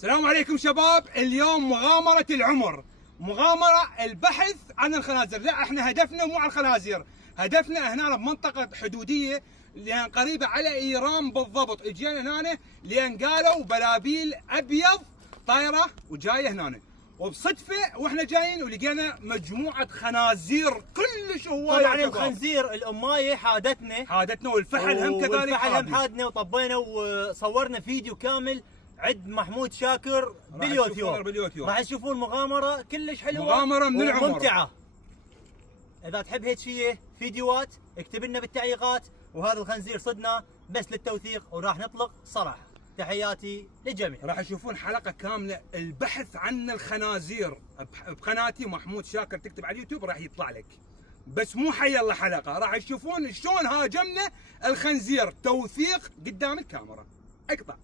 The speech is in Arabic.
السلام عليكم شباب. اليوم مغامرة العمر، مغامرة البحث عن الخنازير. لا، احنا هدفنا مو على الخنازير، هدفنا هنا بمنطقة حدودية لان قريبة على ايران بالضبط. اجينا هنا لان قالوا بلابيل ابيض طايرة وجاية هنا، وبصدفة واحنا جايين ولقينا مجموعة خنازير كلش هواية. طبعا الخنزير الامايه حادتنا والفحل هم كذلك، والفحل هم حادنا، وطبينا وصورنا فيديو كامل عند محمود شاكر باليوتيوب. راح تشوفون مغامره كلش حلوه، مغامره من العمر ممتعه. اذا تحب هيك شيء فيديوهات اكتب لنا بالتعليقات. وهذا الخنزير صدنا بس للتوثيق وراح نطلق صراحه. تحياتي للجميع. راح يشوفون حلقه كامله البحث عن الخنازير بقناتي محمود شاكر، تكتب على اليوتيوب راح يطلع لك. بس مو حي الله حلقه، راح تشوفون شلون هاجمنا الخنزير توثيق قدام الكاميرا. اقطع.